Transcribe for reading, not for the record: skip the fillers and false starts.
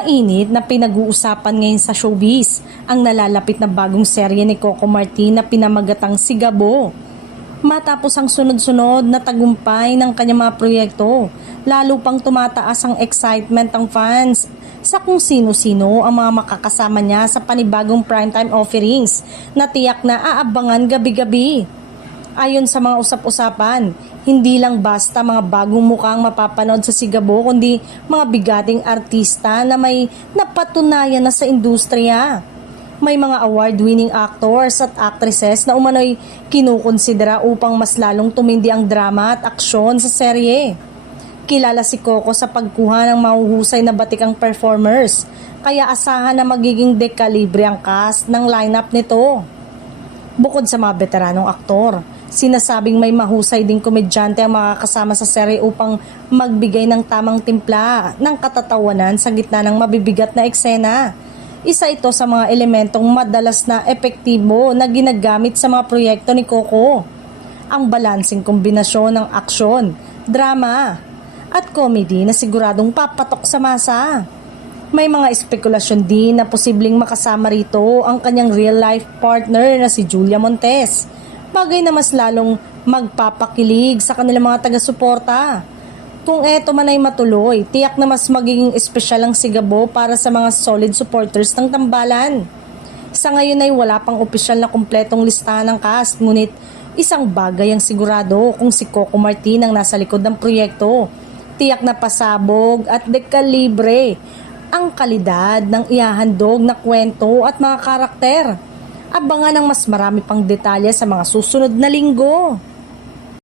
Mainit na pinag-uusapan ngayon sa showbiz ang nalalapit na bagong serye ni Coco Martin na pinamagatang Sigabo. Matapos ang sunod-sunod na tagumpay ng kanyang mga proyekto, lalo pang tumataas ang excitement ng fans sa kung sino-sino ang mga makakasama niya sa panibagong primetime offerings na tiyak na aabangan gabi-gabi. Ayon sa mga usap-usapan, hindi lang basta mga bagong mukhang mapapanood sa Sigabo kundi mga bigating artista na may napatunayan na sa industriya. May mga award-winning actors at actresses na umano'y kinukonsidera upang mas lalong tumindi ang drama at aksyon sa serye. Kilala si Coco sa pagkuha ng mahuhusay na batikang performers, kaya asahan na magiging dekalibre ang cast ng lineup nito. Bukod sa mga veteranong aktor, sinasabing may mahusay ding komedyante ang makakasama sa serye upang magbigay ng tamang timpla ng katatawanan sa gitna ng mabibigat na eksena. Isa ito sa mga elementong madalas na epektibo na ginagamit sa mga proyekto ni Coco. Ang balansing kombinasyon ng aksyon, drama, at comedy na siguradong papatok sa masa. May mga espekulasyon din na posibleng makasama rito ang kanyang real-life partner na si Julia Montes. Bagay na mas lalong magpapakilig sa kanilang mga taga-suporta. Kung eto man ay matuloy, tiyak na mas magiging espesyal ang Sigabo para sa mga solid supporters ng tambalan. Sa ngayon ay wala pang opisyal na kumpletong listahan ng cast, ngunit isang bagay ang sigurado kung si Coco Martin ang nasa likod ng proyekto. Tiyak na pasabog at dekalibre ang kalidad ng ihahandog na kwento at mga karakter. Abangan ang mas marami pang detalye sa mga susunod na linggo.